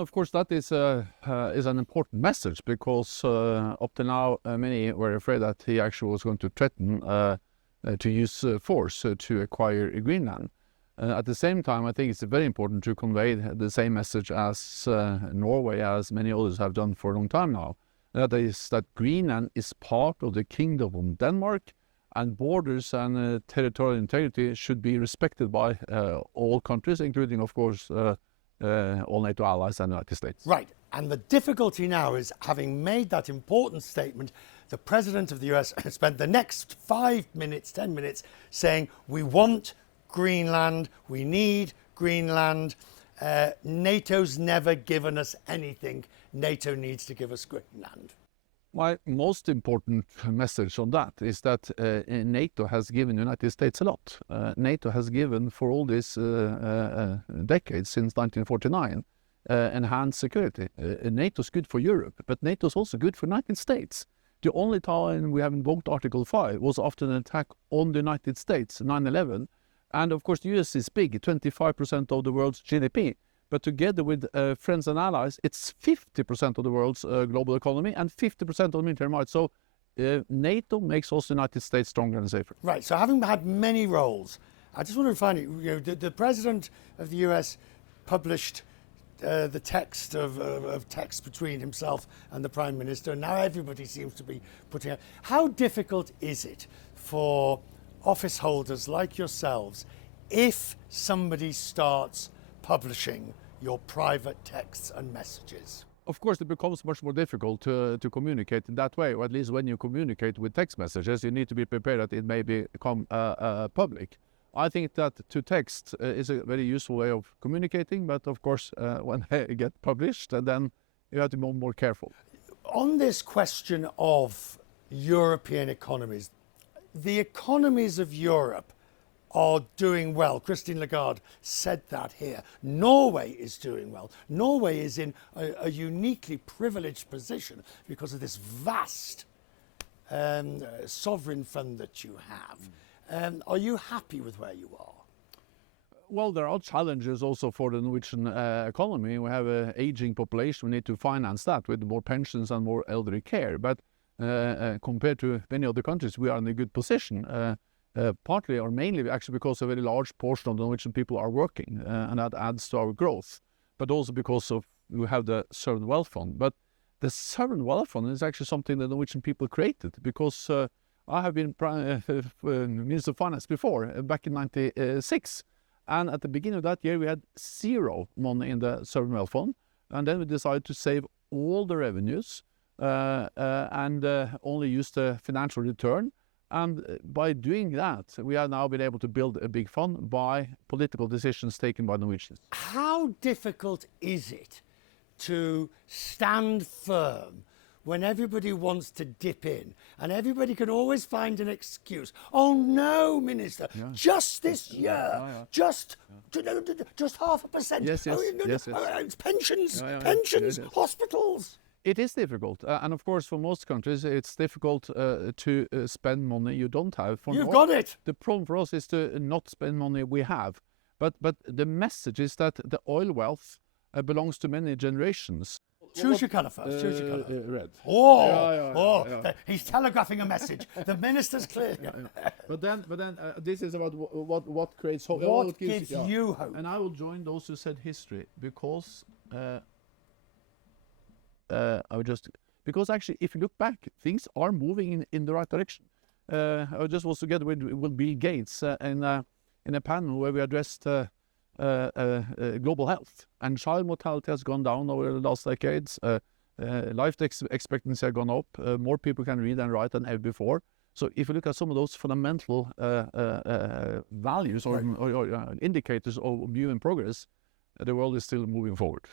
Of course, that is an important message because up to now, many were afraid that he actually was going to threaten to use force to acquire Greenland. At the same time, I think it's very important to convey the same message as Norway, as many others have done for a long time now. That is that Greenland is part of the Kingdom of Denmark, and borders and territorial integrity should be respected by all countries, including, of course, all NATO allies and the United States. Right, and the difficulty now is, having made that important statement, the President of the US spent the next 5 minutes, 10 minutes saying, we want Greenland, we need Greenland, NATO's never given us anything, NATO needs to give us Greenland. My most important message on that is that NATO has given the United States a lot. NATO has given for all these decades since 1949 enhanced security. NATO is good for Europe, but NATO is also good for the United States. The only time we have invoked Article 5 was after an attack on the United States, 9/11. And of course, the US is big, 25% of the world's GDP. But together with friends and allies, it's 50% of the world's global economy and 50% of the military might. So NATO makes also the United States stronger and safer. Right, so having had many roles, I just want to refine it. The President of the US published the text of text between himself and the Prime Minister, and now everybody seems to be putting out. How difficult is it for office holders like yourselves if somebody starts publishing your private texts and messages? Of course, it becomes much more difficult to communicate in that way, or at least when you communicate with text messages, you need to be prepared that it may become public. I think that to text is a very useful way of communicating, but of course, when they get published, then you have to be more careful. On this question of European economies, the economies of Europe are doing well. Christine Lagarde said that here. Norway is doing well. Norway is in a uniquely privileged position because of this vast sovereign fund that you have. Are you happy with where you are? Well, there are challenges also for the Norwegian economy. We have an aging population. We need to finance that with more pensions and more elderly care. But compared to many other countries, we are in a good position. Partly or mainly actually because a very large portion of the Norwegian people are working, and that adds to our growth, but also because of we have the Sovereign Wealth Fund. But the Sovereign Wealth Fund is actually something the Norwegian people created, because I have been Minister of Finance before, back in 1996, and at the beginning of that year we had zero money in the Sovereign Wealth Fund, and then we decided to save all the revenues and only use the financial return. And by doing that, we have now been able to build a big fund by political decisions taken by Norwegians. How difficult is it to stand firm when everybody wants to dip in and everybody can always find an excuse? Oh no, Minister, just this year, just 0.5%. Yes. It's pensions, hospitals. It is difficult, and of course for most countries it's difficult to spend money you don't have. You've got it! The problem for us is to not spend money we have. But the message is that the oil wealth belongs to many generations. Choose your colour first, choose your colour. Red. Oh, he's telegraphing a message. The minister's clear. But then this is about what creates hope. What gives you hope? And I will join those who said history, because because actually, if you look back, things are moving in the right direction. I just was together with Bill Gates in a panel where we addressed global health, and child mortality has gone down over the last decades. Life expectancy has gone up. More people can read and write than ever before. So if you look at some of those fundamental values or indicators of human progress, the world is still moving forward.